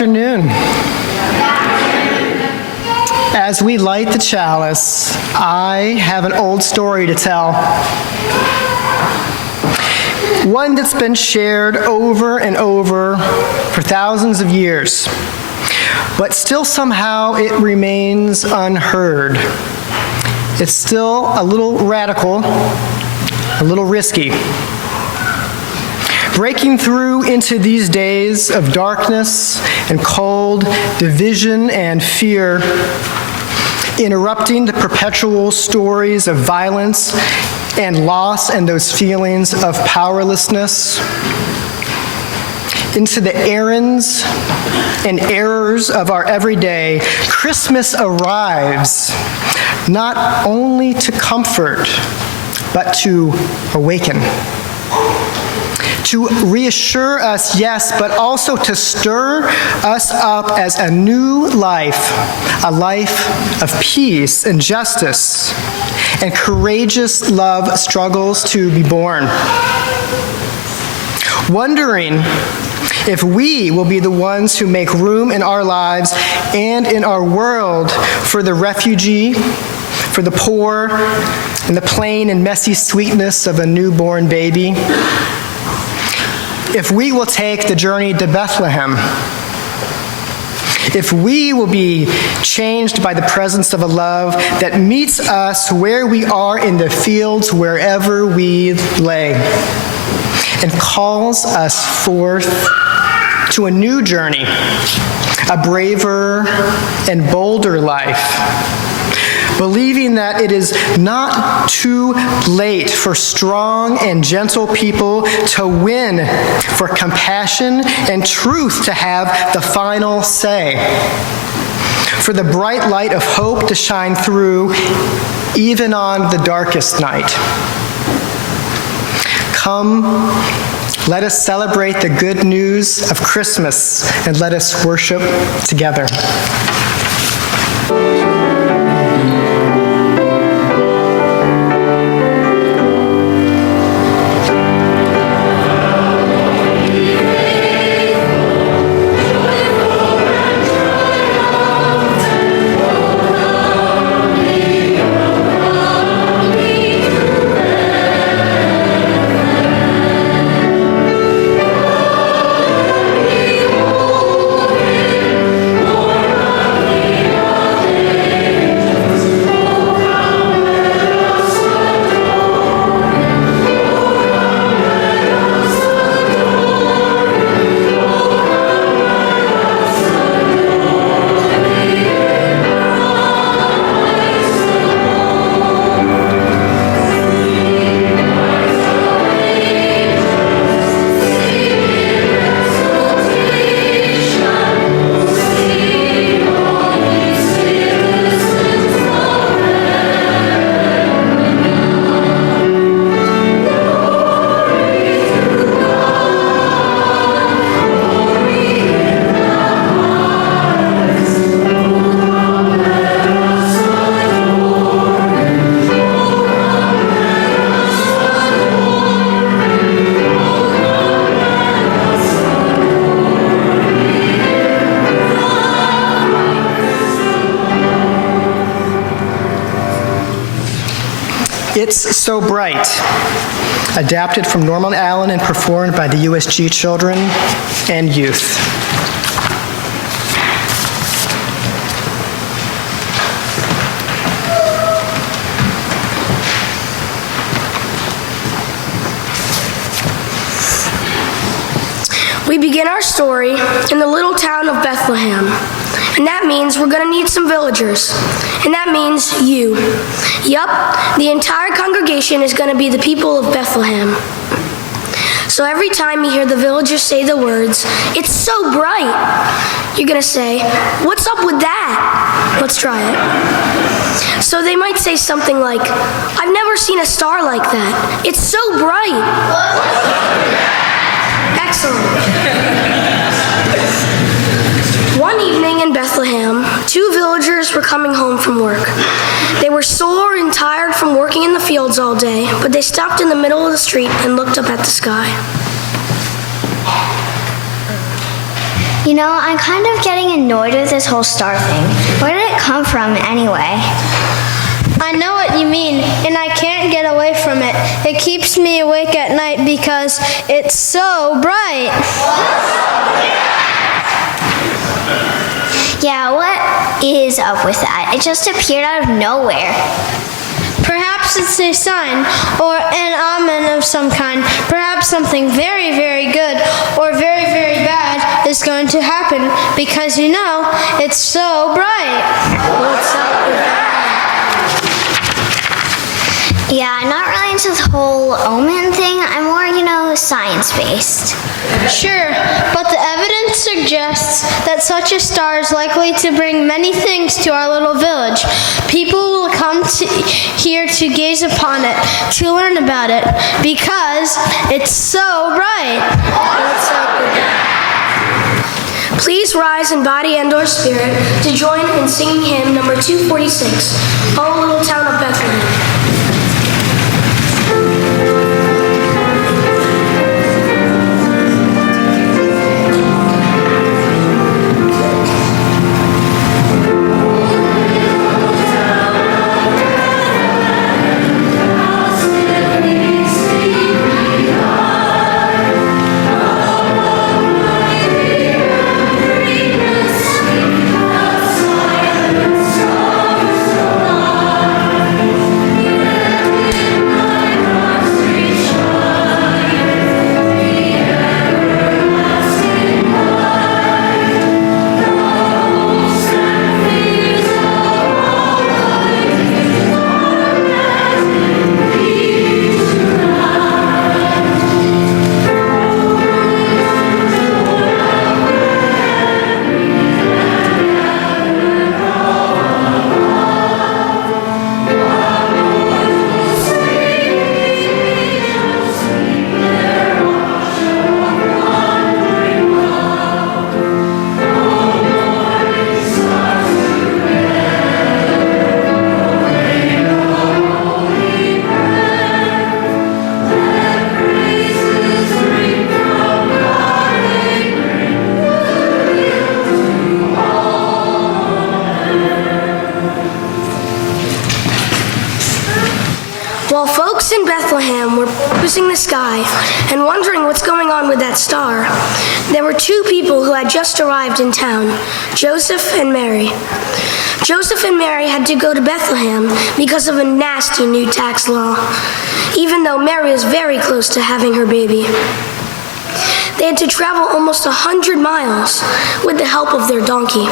afternoon. As we light the chalice, I have an old story to tell. One that's been shared over and over for thousands of years, but still somehow it remains unheard. It's still a little radical, a little risky. Breaking through into these days of darkness and cold, division and fear, interrupting the perpetual stories of violence and loss and those feelings of powerlessness, into the errands and errors of our everyday, Christmas arrives not only to comfort, but to awaken. To reassure us, yes, but also to stir us up as a new life, a life of peace and justice, and courageous love struggles to be born. Wondering if we will be the ones who make room in our lives and in our world for the refugee, for the poor, and the plain and messy sweetness of a newborn baby. If we will take the journey to Bethlehem, if we will be changed by the presence of a love that meets us where we are in the fields, wherever we lay, and calls us forth to a new journey, a braver and bolder life, believing that it is not too late for strong and gentle people to win, for compassion and truth to have the final say, for the bright light of hope to shine through even on the darkest night. Come, let us celebrate the good news of Christmas and let us worship together. It's So Bright, adapted from Norman Allen and performed by the USG Children and Youth. We begin our story in the little town of Bethlehem, and that means we're going to need some villagers, and that means you. Yup, the entire congregation is going to be the people of Bethlehem. So every time you hear the villagers say the words, "It's so bright," you're going to say, "What's up with that?" Let's try it. So they might say something like, "I've never seen a star like that. It's so bright." Excellent. One evening in Bethlehem, two villagers were coming home from work. They were sore and tired from working in the fields all day, but they stopped in the middle of the street and looked up at the sky. You know, I'm kind of getting annoyed with this whole star thing. Where did it come from anyway? I know what you mean, and I can't get away from it. It keeps me awake at night because it's so bright. Yeah, what is up with that? It just appeared out of nowhere. Perhaps it's a sign or an omen of some kind. Perhaps something very, very good or very, very bad is going to happen because you know it's so bright. What's up with that? Yeah, I'm not really into the whole omen thing. I'm more, science-based. Sure, but the evidence suggests that such a star is likely to bring many things to our little village. People will come here to gaze upon it, to learn about it, because it's so bright. What's up with that? Please rise in body and/or spirit to join in singing hymn number 246, O Little Town of Bethlehem. While folks in Bethlehem were using the sky and wondering what's going on with that star, there were two people who had just arrived in town, Joseph and Mary. Joseph and Mary had to go to Bethlehem because of a nasty new tax law, even though Mary was very close to having her baby. They had to travel almost 100 miles with the help of their donkey.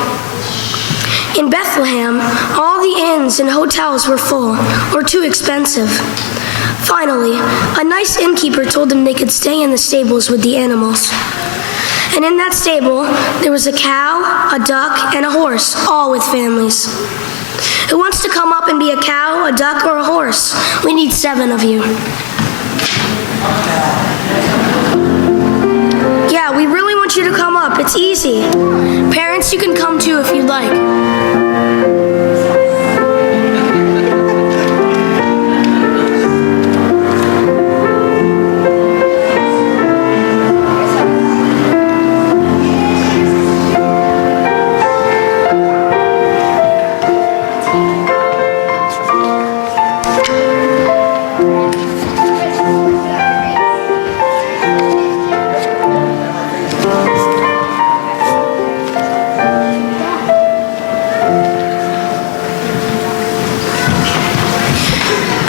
In Bethlehem, all the inns and hotels were full or too expensive. Finally, a nice innkeeper told them they could stay in the stables with the animals. And in that stable, there was a cow, a duck, and a horse, all with families. Who wants to come up and be a cow, a duck, or a horse? We need 7 of you. Yeah, we really want you to come up. It's easy. Parents, you can come too if you'd like.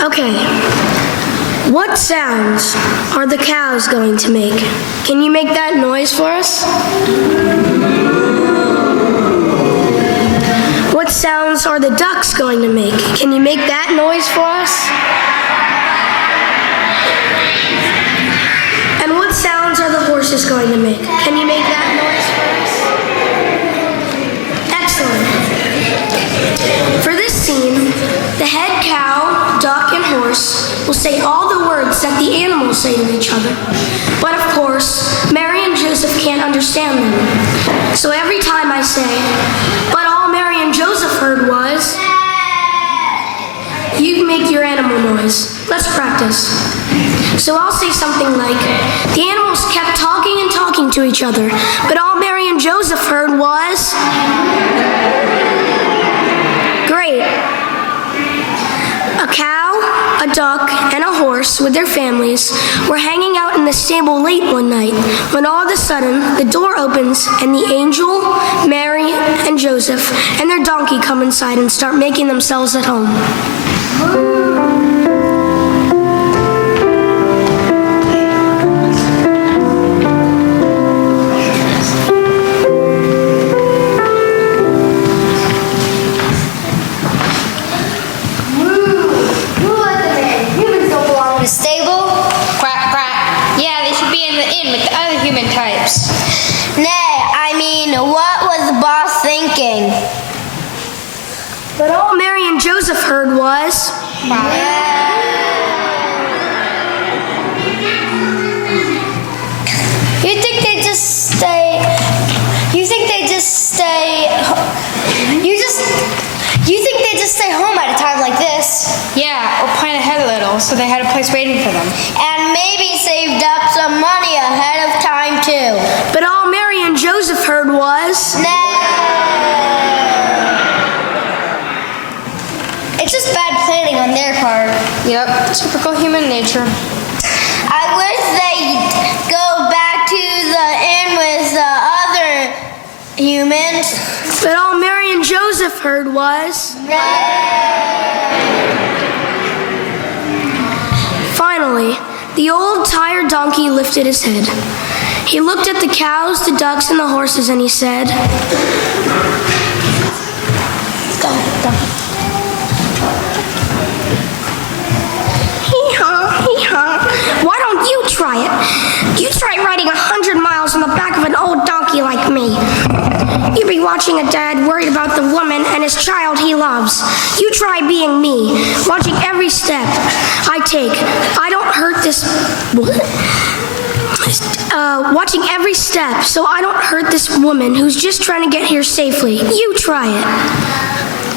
Okay, what sounds are the cows going to make? Can you make that noise for us? What sounds are the ducks going to make? Can you make that noise for us? And what sounds are the horses going to make? Can you make that noise for us? Excellent. For this scene, the head cow, duck, and horse will say all the words that the animals say to each other. But of course, Mary and Joseph can't understand them. So every time I say, but all Mary and Joseph heard was, you make your animal noise. Let's practice. So I'll say something like, the animals kept talking and talking to each other, but all Mary and Joseph heard was... Great. A cow, a duck, and a horse with their families were hanging out in the stable late one night when all of a sudden the door opens and the angel, Mary, and Joseph and their donkey come inside and start making themselves at home. But all Mary and Joseph heard was... You think they just stay home at a time like this? Yeah, or plan ahead a little so they had a place waiting for them. And maybe saved up some money ahead of time too. But all Mary and Joseph heard was... It's just bad planning on their part. Yep, typical human nature. I wish they'd go back to the inn with the other humans. But all Mary and Joseph heard was... Finally, the old tired donkey lifted his head. He looked at the cows, the ducks, and the horses, and he said... Why don't you try it? You try riding 100 miles on the back of an old donkey like me. You'd be watching a dad worried about the woman and his child he loves. You try being me, watching every step I take. I don't hurt this... watching every step so I don't hurt this woman who's just trying to get here safely. You try it.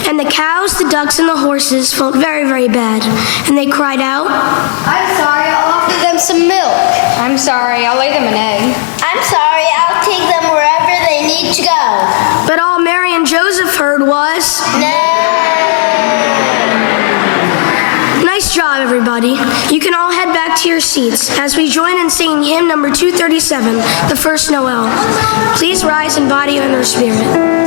And the cows, the ducks, and the horses felt very, very bad. And they cried out, I'm sorry, I'll offer them some milk. I'm sorry, I'll lay them an egg. I'm sorry, I'll take them wherever they need to go. but all Mary and Joseph heard was, Nice job, everybody. You can all head back to your seats as we join in singing hymn number 237, The First Noel. Please rise in body and in spirit.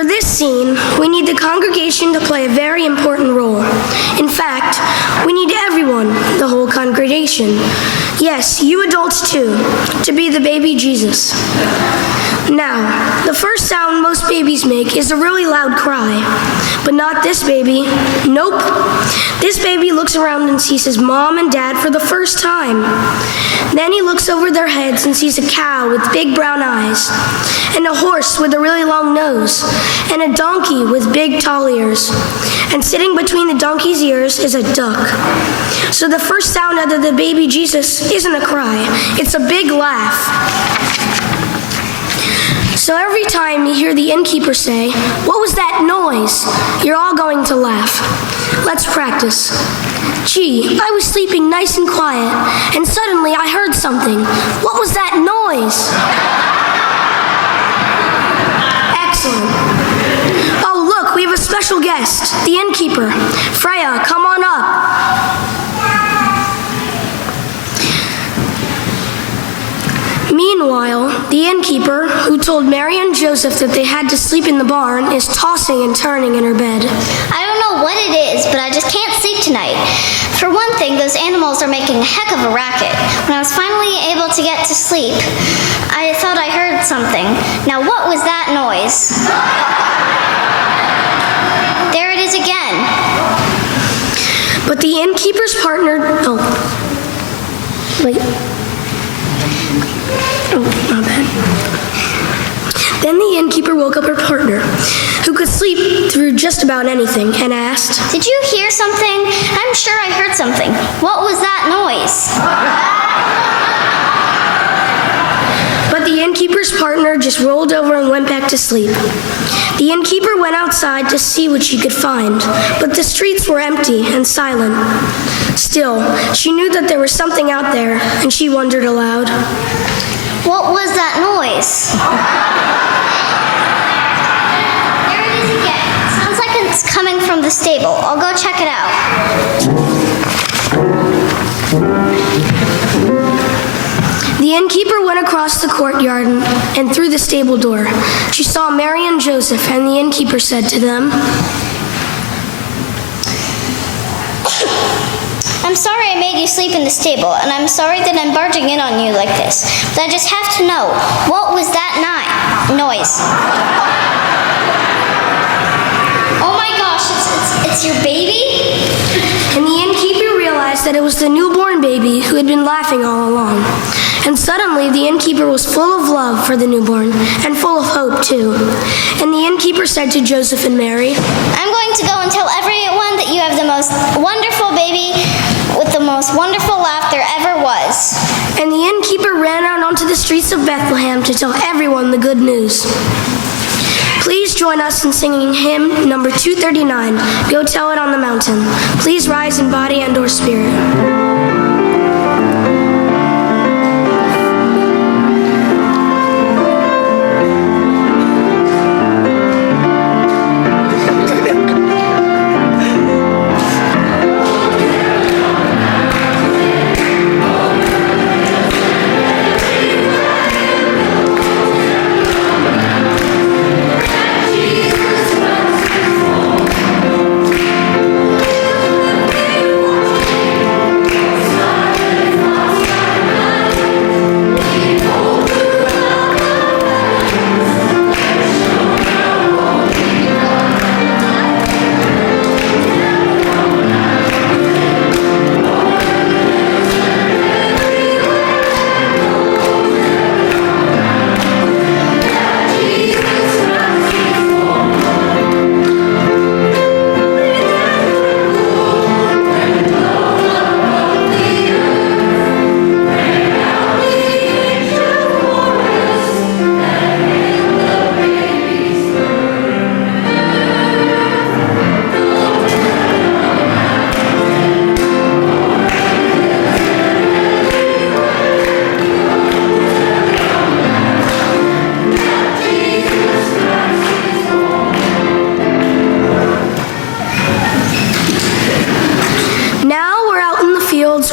For this scene, we need the congregation to play a very important role. In fact, we need everyone, the whole congregation. Yes, you adults too, to be the baby Jesus. Now, the first sound most babies make is a really loud cry. But not this baby. Nope. This baby baby looks around and sees his mom and dad for the first time. Then he looks over their heads and sees a cow with big brown eyes, and a horse with a really long nose, and a donkey with big tall ears. And sitting between the donkey's ears is a duck. So the first sound out of the baby Jesus isn't a cry, it's a big laugh. So every time you hear the innkeeper say, "What was that noise?" you're all going to laugh. Let's practice. Gee, I was sleeping nice and quiet, and suddenly I heard something. What was that noise? Excellent. Oh, look, we have a special guest, the innkeeper. Freya, come on up. Meanwhile, the innkeeper, who told Mary and Joseph that they had to sleep in the barn, is tossing and turning in her bed. I don't know what it is, but I just can't sleep tonight. For one thing, those animals are making a heck of a racket. When I was finally able to get to sleep, I thought I heard something. Now, what was that noise? There it is again. But the innkeeper's partner... my bad. Then the innkeeper woke up her partner, who could sleep through just about anything, and asked, Did you hear something? I'm sure I heard something. What was that noise? But the innkeeper's partner just rolled over and went back to sleep. The innkeeper went outside to see what she could find, but the streets were empty and silent. Still, she knew that there was something out there, and she wondered aloud. What was that noise? There it is again. Sounds like it's coming from the stable. I'll go check it out. The innkeeper went across the courtyard and through the stable door. She saw Mary and Joseph, and the innkeeper said to them, I'm sorry I made you sleep in the stable, and I'm sorry that I'm barging in on you like this, but I just have to know, what was that noise? Oh my gosh, it's your baby? and the innkeeper realized that it was the newborn baby who had been laughing all along. And suddenly the innkeeper was full of love for the newborn, and full of hope too. And the innkeeper said to Joseph and Mary, I'm going to go and tell everyone that you have the most wonderful baby with the most wonderful laugh there ever was. and the innkeeper ran out onto the streets of Bethlehem to tell everyone the good news. Please join us in singing hymn number 239, Go Tell It on the Mountain. Please rise in body and or spirit.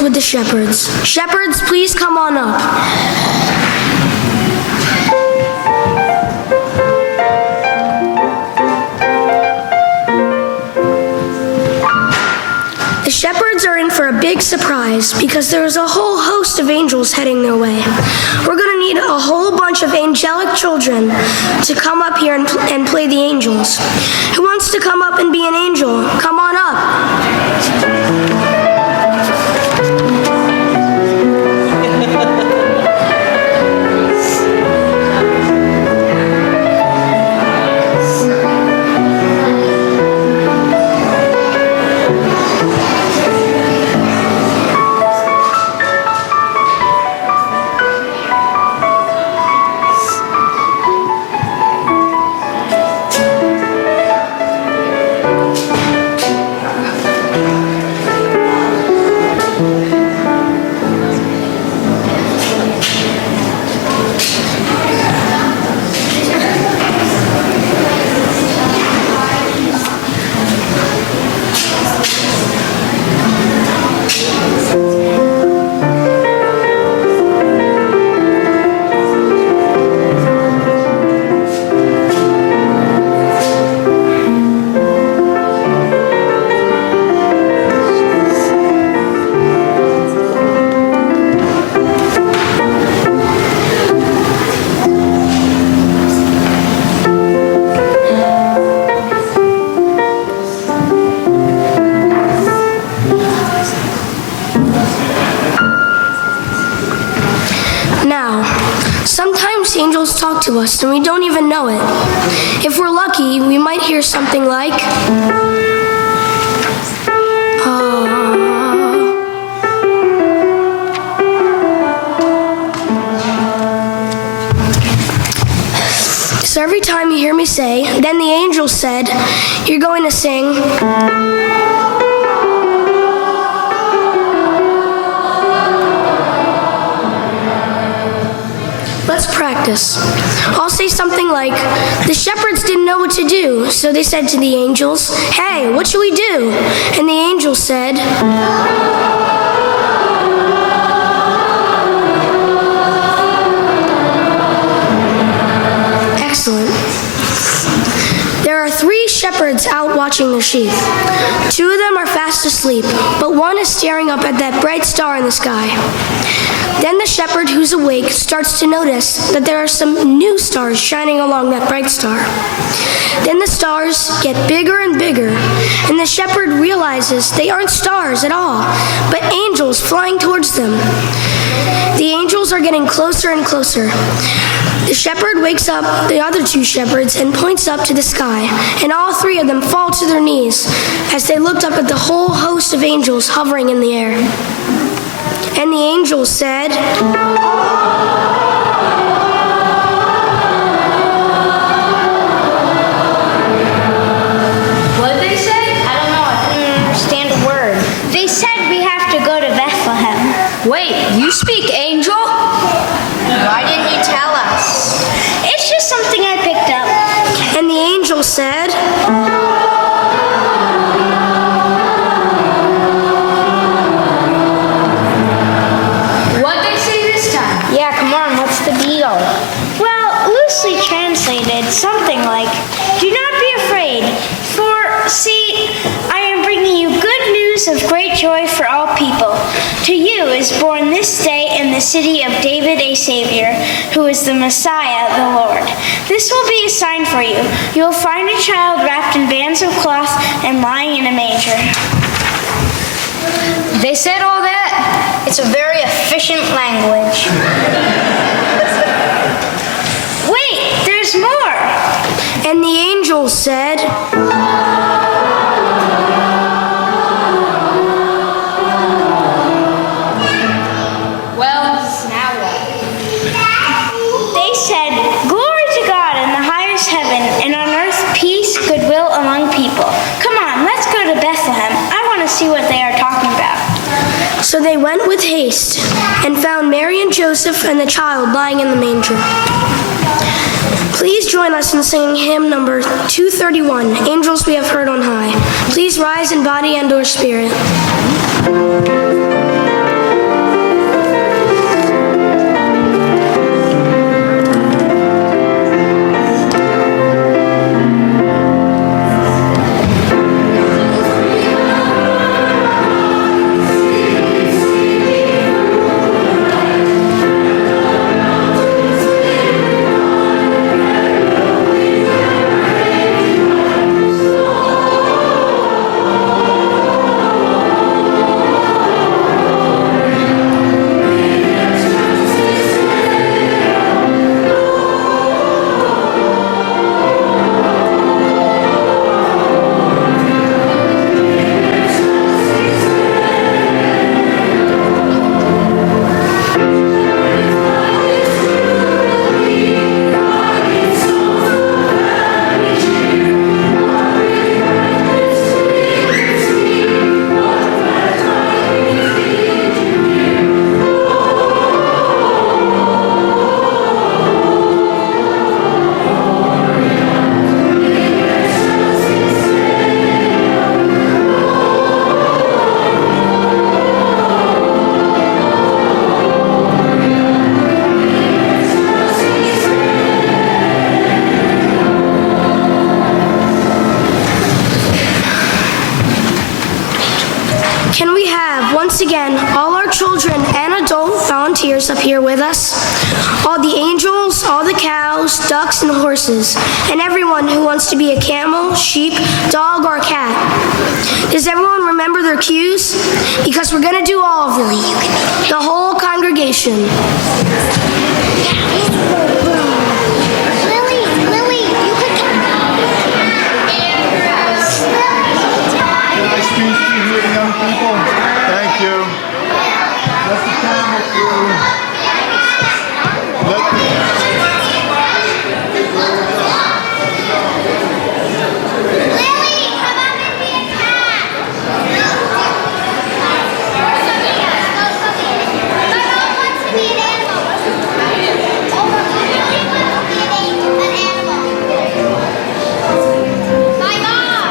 With the shepherds. Shepherds, please come on up. The shepherds are in for a big surprise because there is a whole host of angels heading their way. We're going to need a whole bunch of angelic children to come up here and play the angels. Who wants to come up and be an angel? Come on up. Now, sometimes angels talk to us and we don't even know it. If we're lucky, we might hear something like, So every time you hear me say, "Then the angel said," you're going to sing, let's practice. I'll say something like, "The shepherds didn't know what to do, so they said to the angels, 'Hey, what should we do?' And the angel said, excellent. There are 3 shepherds out watching their sheep. 2 of them are fast asleep, but one is staring up at that bright star in the sky. Then the shepherd who's awake starts to notice that there are some new stars shining along that bright star. Then the stars get bigger and bigger, and the shepherd realizes they aren't stars at all, but angels flying towards them. The angels are getting closer and closer. The shepherd wakes up the other 2 shepherds and points up to the sky, and all 3 of them fall to their knees as they looked up at the whole host of angels hovering in the air. And the angel said, What did they say? I don't know. I couldn't understand a word. They said we have to go to Bethlehem. Wait, you speak angel? Why didn't you tell us? It's just something I picked up. and the angel said, What'd they say this time? Yeah, come on, what's the deal? Well, loosely translated, something like, "Do not be afraid, for see, I am bringing you good news of great joy for all people. To you is born this day in the city of David a Savior, who is the Messiah, the Lord. This will be a sign for you. You will find a child wrapped in bands of cloth and lying in a manger." They said all that? It's a very efficient language. Wait, there's more. and the angel said, Well, now what? They said, "Glory to God in the highest heaven, and on earth peace, goodwill among people." Come on, let's go to Bethlehem. I want to see what they are talking about. So they went with haste and found Mary and Joseph and the child lying in the manger. Please join us in singing hymn number 231, Angels We Have Heard on High. Please rise in body and/or spirit. have, once again, all our children and adult volunteers up here with us, all the angels, all the cows, ducks, and horses, and everyone who wants to be a camel, sheep, dog, or cat. Does everyone remember their cues? Because we're going to do all of them. The whole congregation. Lily, you could Can I speak to you here, young people? Thank you. Let the camera through. Let the Lily, come up and be a cat. My mom wants to be an animal. Lily wants to be an animal. My mom.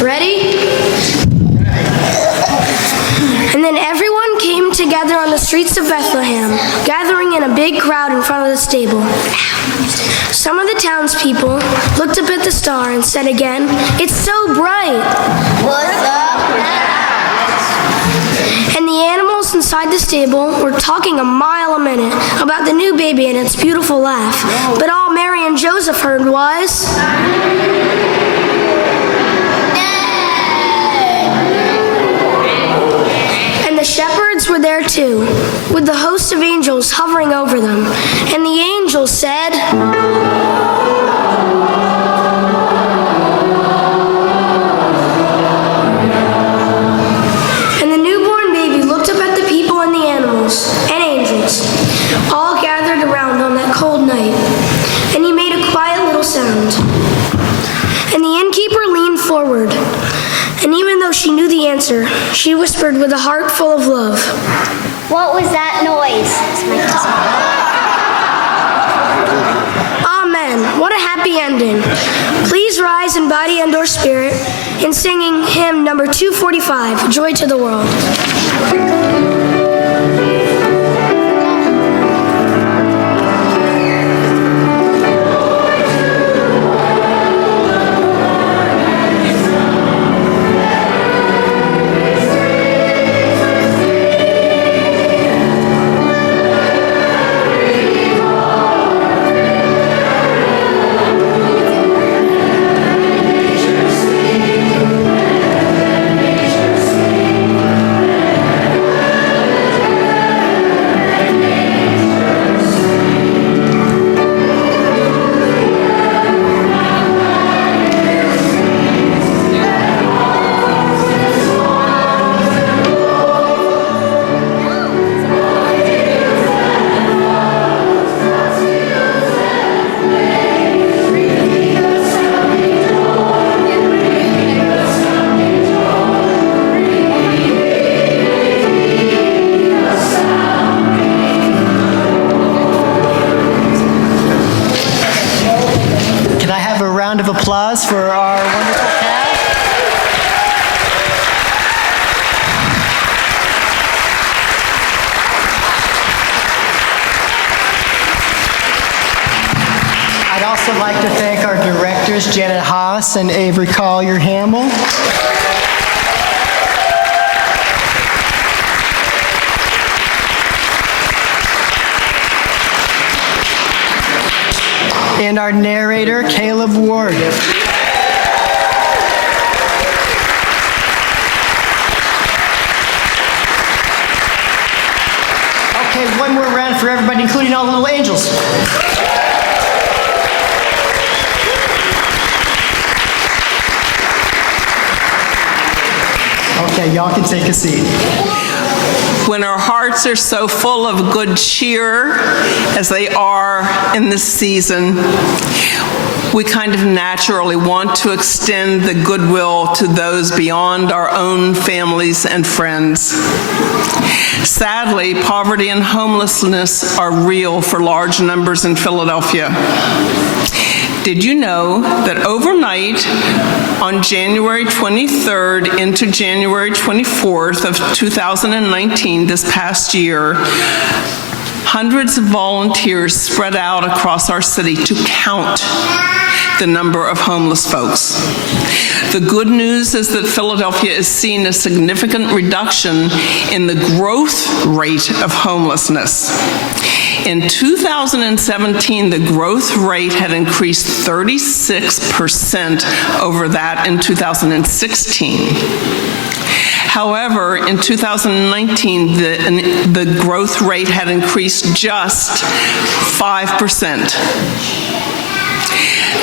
Ready? And then everyone came together on the streets of Bethlehem, gathering in a big crowd in front of the stable. Some of the townspeople looked up at the star and said again, "It's so bright." What's up? And the animals inside the stable were talking a mile a minute about the new baby and its beautiful laugh. But all Mary and Joseph heard was... And the shepherds were there too, with the host of angels hovering over them. And the angels said... And the newborn baby looked up at the people and the animals and angels, all gathered around on that cold night. And he made a quiet little sound. And the innkeeper leaned forward. And even though she knew the answer, she whispered with a heart full of love, What was that noise? "Amen." What a happy ending. Please rise in body and or spirit in singing hymn number 245, Joy to the World. Round of applause for our wonderful cast. I'd also like to thank our directors, Janet Haas and Avery Collier-Hamble. And our narrator, Caleb Ward. Okay, one more round for everybody, including all the little angels. Okay, y'all can take a seat. When our hearts are so full of good cheer, as they are in this season, we kind of naturally want to extend the goodwill to those beyond our own families and friends. Sadly, poverty and homelessness are real for large numbers in Philadelphia. Did you know that overnight on January 23rd into January 24th of 2019, this past year, hundreds of volunteers spread out across our city to count the number of homeless folks. The good news is that Philadelphia is seeing a significant reduction in the growth rate of homelessness. In 2017, the growth rate had increased 36% over that in 2016. However, in 2019, the growth rate had increased just 5%.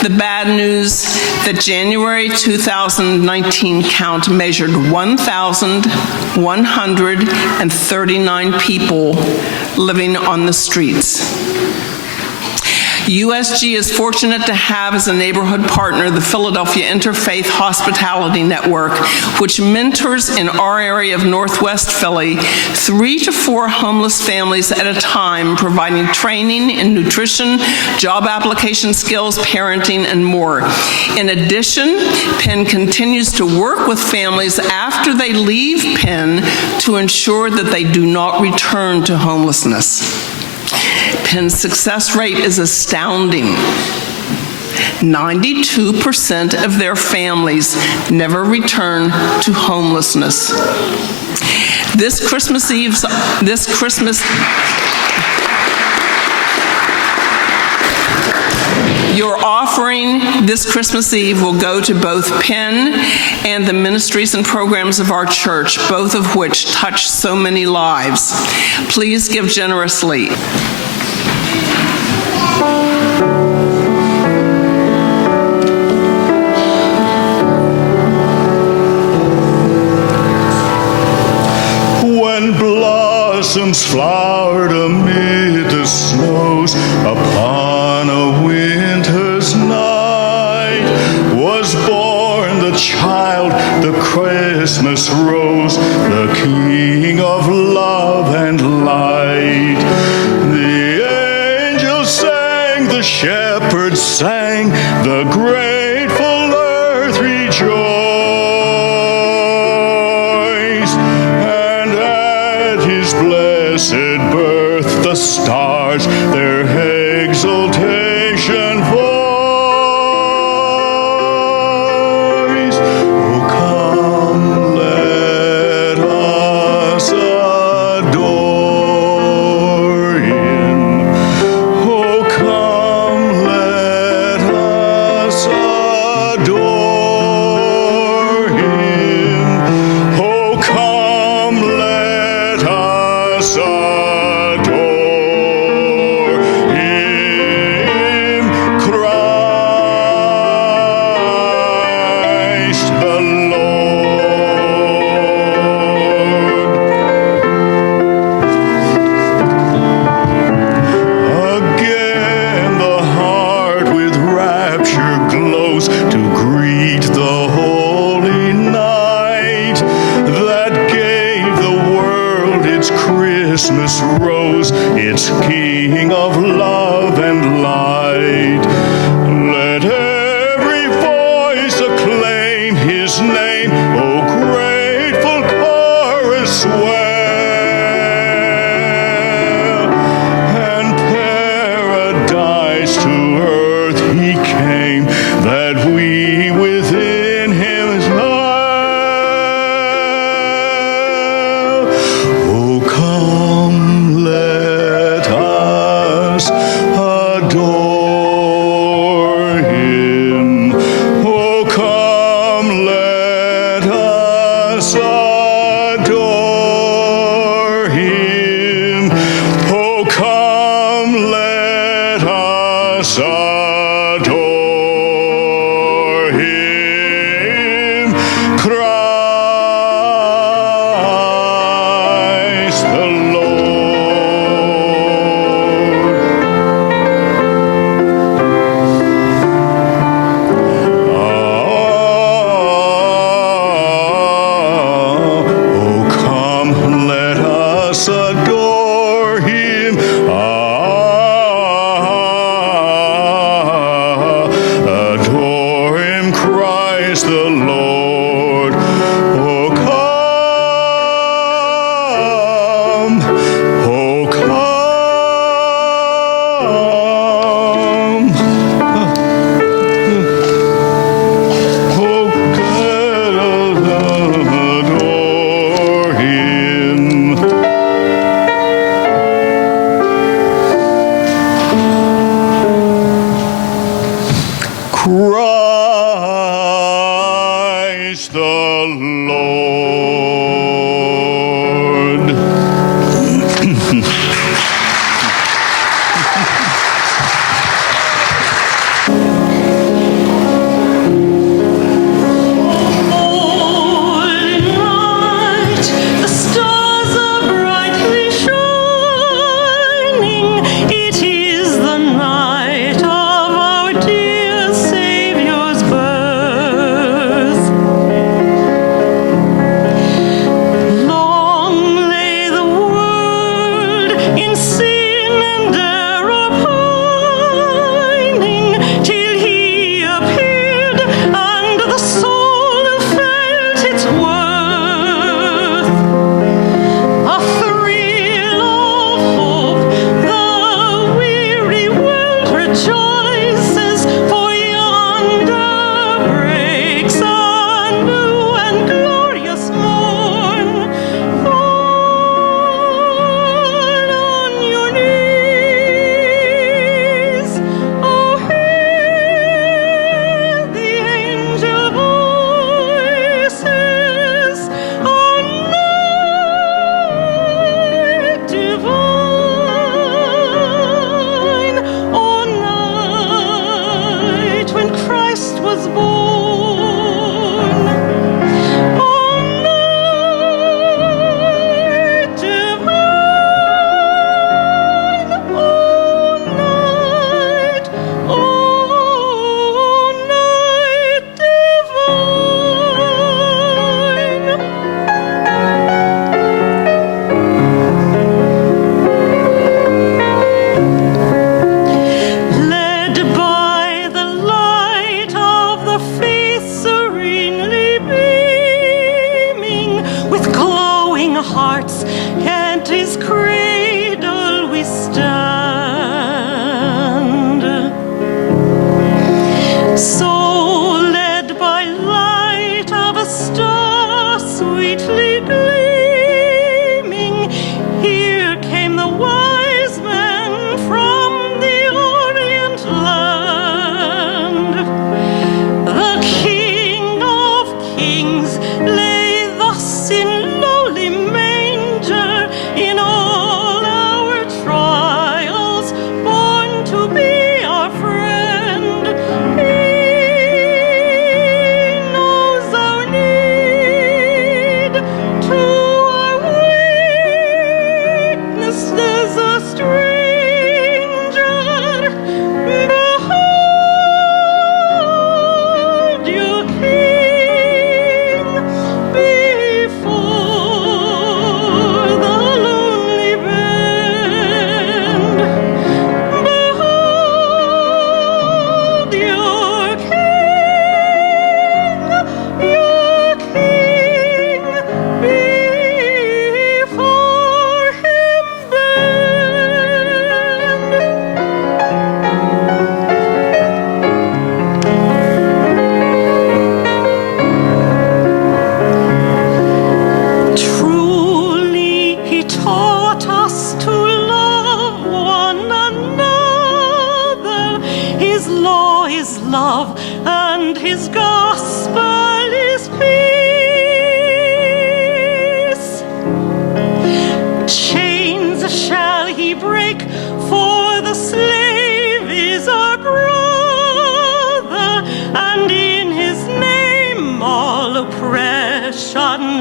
The bad news, the January 2019 count measured 1,139 people living on the streets. USG is fortunate to have as a neighborhood partner the Philadelphia Interfaith Hospitality Network, which mentors in our area of Northwest Philly 3 to 4 homeless families at a time, providing training in nutrition, job application skills, parenting, and more. In addition, Penn continues to work with families after they leave Penn to ensure that they do not return to homelessness. Penn's success rate is astounding. 92% of their families never return to homelessness. This Christmas, your offering this Christmas Eve will go to both Penn and the ministries and programs of our church, both of which touch so many lives. Please give generously. Blossoms flowered amid the snows upon a winter's night was born the child, the Christmas rose, the King of love and light. The angels sang, the shepherds sang, the grateful earth rejoiced. Blessed birth, the stars their exultation voice. Oh, come, let us adore Him. Oh, come, let us adore Him. Oh, come, let us adore Him, Christ the Lord. Again the heart with rapture glows to greet the holy night that gave the world its Christmas rose, its King of love and light. Let every voice acclaim His name, O grateful chorus swell. And paradise to earth He came, that we within Him dwell. Oh, come, let us adore Him. Oh, come, let us adore Him. Oh, come, let us adore Him, Christ the Lord. the Lord.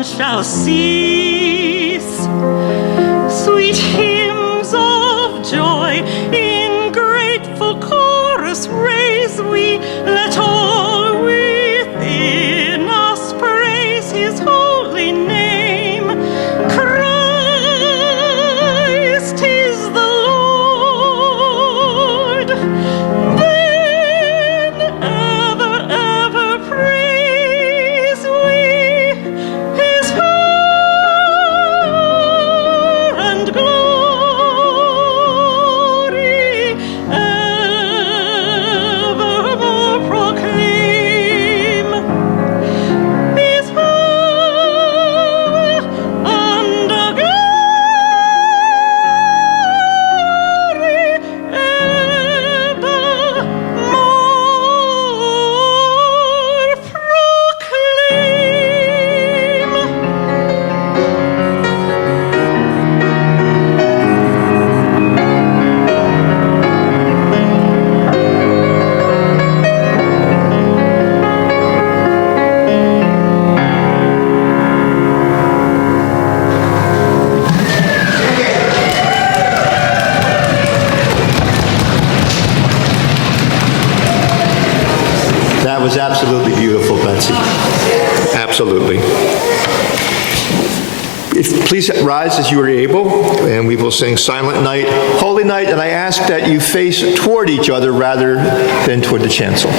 Shall cease. Sweet hymns of joy in grateful chorus raise we, let all within us praise his holy name. Christ is the Lord. Then ever praise we his was absolutely beautiful, Betsy. Absolutely. Please rise as you are able, and we will sing Silent Night, Holy Night, and I ask that you face toward each other rather than toward the chancel.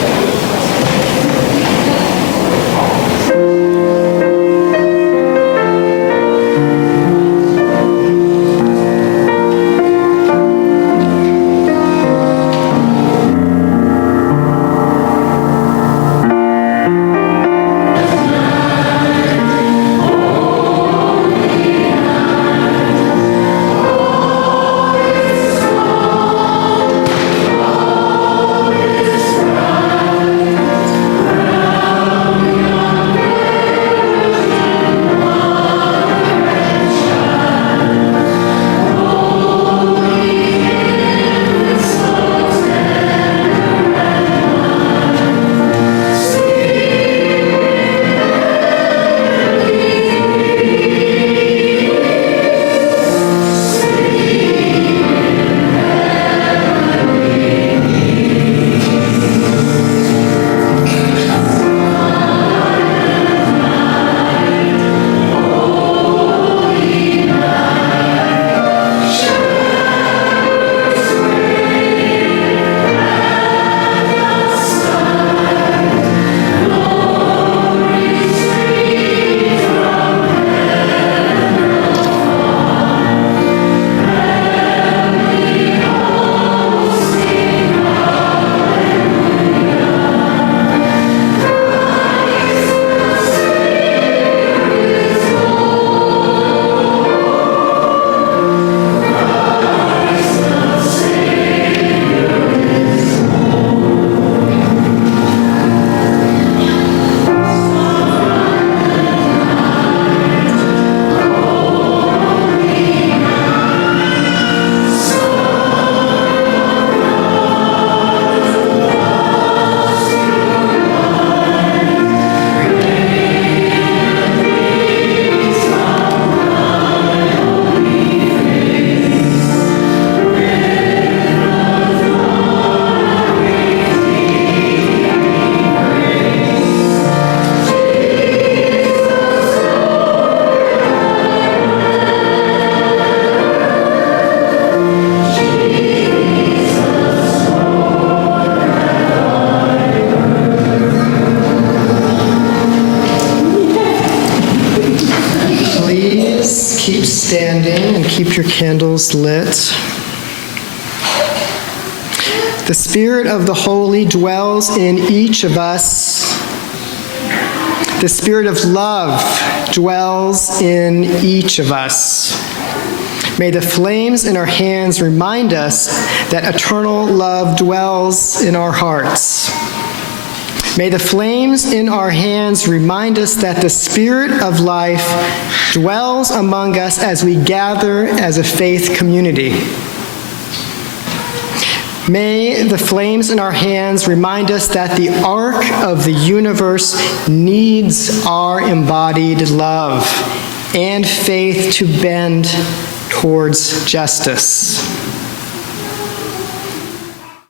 Standing and keep your candles lit. The Spirit of the Holy dwells in each of us. The Spirit of love dwells in each of us. May the flames in our hands remind us that eternal love dwells in our hearts. May the flames in our hands remind us that the Spirit of life dwells among us as we gather as a faith community. May the flames in our hands remind us that the arc of the universe needs our embodied love and faith to bend towards justice.